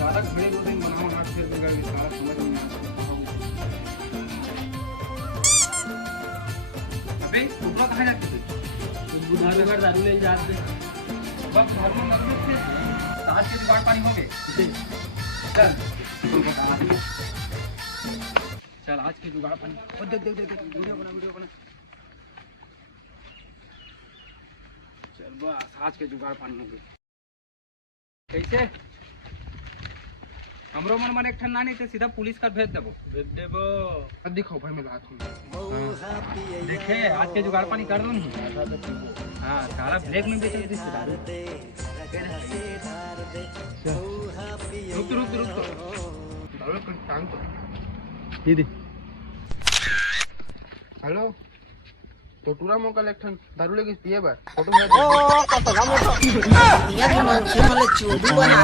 सारा खड़े होते बनाओ हाथ फिर बिगड़ गई सारा समझ नहीं आता। अबे टुकड़ा कहाँ जाते थे? बुढ़ारी बार दारू ले जाते बस घर में मत थे साथ के जुगाड़ पानी हो गए। चल चल आज के जुगाड़ पानी ओ देख देख देख वीडियो बना चल बस आज के जुगाड़ पानी हो गए। कैसे हमरो मन एक ठन नानी थे सीधा पुलिस का भेज देबो अब दिखाओ भाई मेरा हाथ में देखे आज के जुगाड़ पानी कर दो हाँ सारा ब्लैक में बेच दे दारू। रुक दारू को टांग तो दीदी हेलो तो टूरा मोका लेखन दारू लेके पिए बा फोटो में ओ कत गामो तो ये मन से मले चोदी बना